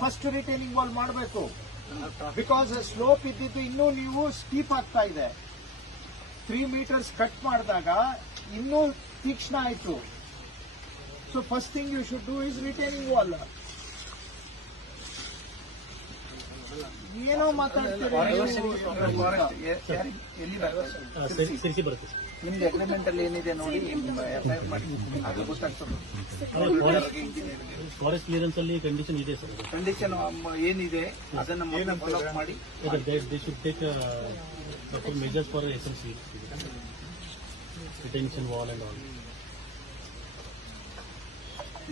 First retaining wall ಮಾಡಬೇಕು. Because slope ಇದ್ದಿದ್ದು ಇನ್ನೂ ನೀವು ಸ್ಟೀಪ್ ಆಗ್ತಾ ಇದೆ. ತ್ರೀ ಮೀಟರ್ಸ್ ಕಟ್ ಮಾಡಿದಾಗ ಇನ್ನೂ ತೀಕ್ಷ್ಣ ಆಯಿತು. So first thing you should do is retaining wall ಏನೋ ಮಾತಾಡ್ತೀರಿ ನಿಮ್ದು ಅಗ್ರಿಮೆಂಟ್ ಅಲ್ಲಿ ಏನಿದೆ ನೋಡಿ ಅದು ಗೊತ್ತಾಗ್ತದೆ. ಫಾರೆಸ್ಟ್ ಕ್ಲಿಯರೆನ್ಸ್ ಅಲ್ಲಿ ಕಂಡೀಷನ್ ಇದೆ ಸರ್ ಕಂಡೀಷನ್ ಏನಿದೆ ಅದನ್ನ ಮೊದಲು ಫಾಲೋ ಮಾಡಿ. They should take measures for S L C retention wall and all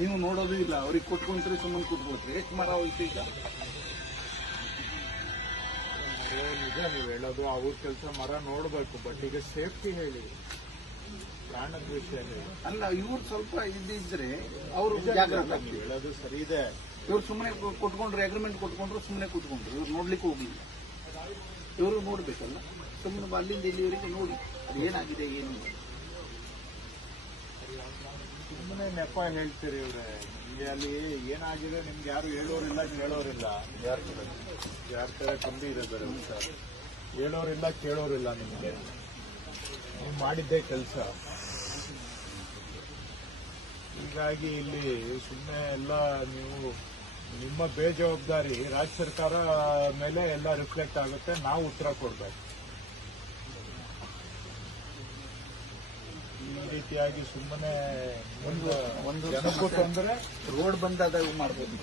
ನೀವು ನೋಡೋದು ಇಲ್ಲ. ಅವ್ರಿಗೆ ಕೊಟ್ಕೊಂತ್ರಿ ಸುಮ್ಮನೆ ಕೂತ್ಕೋತ್ರಿ ಎಷ್ಟು ಮರ ಹೋಯ್ತು ಈಗ ನಿಜ ನೀವು ಹೇಳೋದು ಅವ್ರ ಕೆಲಸ ಮರ ನೋಡ್ಬೇಕು ಬಟ್ ಈಗ ಸೇಫ್ಟಿ ಹೇಳಿ. ಪ್ರಾಣದ ವಿಷಯ ಹೇಳಿ. ಅಲ್ಲ ಇವ್ರು ಸ್ವಲ್ಪ ಇದ್ದಿದ್ರೆ ಅವರು ಜಾಗ್ರತೆ ಹೇಳೋದು ಸರಿ ಇದೆ. ಇವ್ರು ಸುಮ್ಮನೆ ಕೊಟ್ಕೊಂಡ್ರು ಅಗ್ರಿಮೆಂಟ್ ಕೊಟ್ಕೊಂಡ್ರು ಸುಮ್ಮನೆ ಕೂತ್ಕೊಂಡ್ರು. ಇವ್ರು ನೋಡ್ಲಿಕ್ಕೆ ಹೋಗಿಲ್ಲ ಇವರು ನೋಡ್ಬೇಕಲ್ಲ. ಸುಮ್ಮನೆ ಅಲ್ಲಿಂದ ಇಲ್ಲಿವರೆಗೆ ನೋಡಿ. ಅದು ಏನಾಗಿದೆ ಏನು. ಸುಮ್ಮನೆ ನೆಪ ಹೇಳ್ತೀರಿ ಇವ್ರೆ. ಅಲ್ಲಿ ಏನಾಗಿದೆ ನಿಮ್ಗೆ ಯಾರು ಹೇಳೋರಿಲ್ಲ ಕೇಳೋರಿಲ್ಲ ಯಾರ ಯಾರ ಕಡೆ ಕಮ್ಮಿ ಇದೆ ಬೇರೆ ಸರ್ ಹೇಳೋರಿಲ್ಲ, ಕೇಳೋರಿಲ್ಲ ನಿಮಗೆ. ನೀವು ಮಾಡಿದ್ದೇ ಕೆಲಸ. ಹೀಗಾಗಿ ಇಲ್ಲಿ ಸುಮ್ಮನೆ ಎಲ್ಲ ನೀವು ನಿಮ್ಮ ಬೇಜವಾಬ್ದಾರಿ ರಾಜ್ಯ ಸರ್ಕಾರ ಮೇಲೆ ಎಲ್ಲ ರಿಫ್ಲೆಕ್ಟ್ ಆಗುತ್ತೆ, ನಾವು ಉತ್ತರ ಕೊಡ್ಬೇಕು. ರೀತಿಯಾಗಿ ಸುಮ್ಮನೆ ಒಂದು ಒಂದು ತೊಂದರೆ ರೋಡ್ ಬಂದಾದಾಗ ಮಾಡ್ಬೋದು.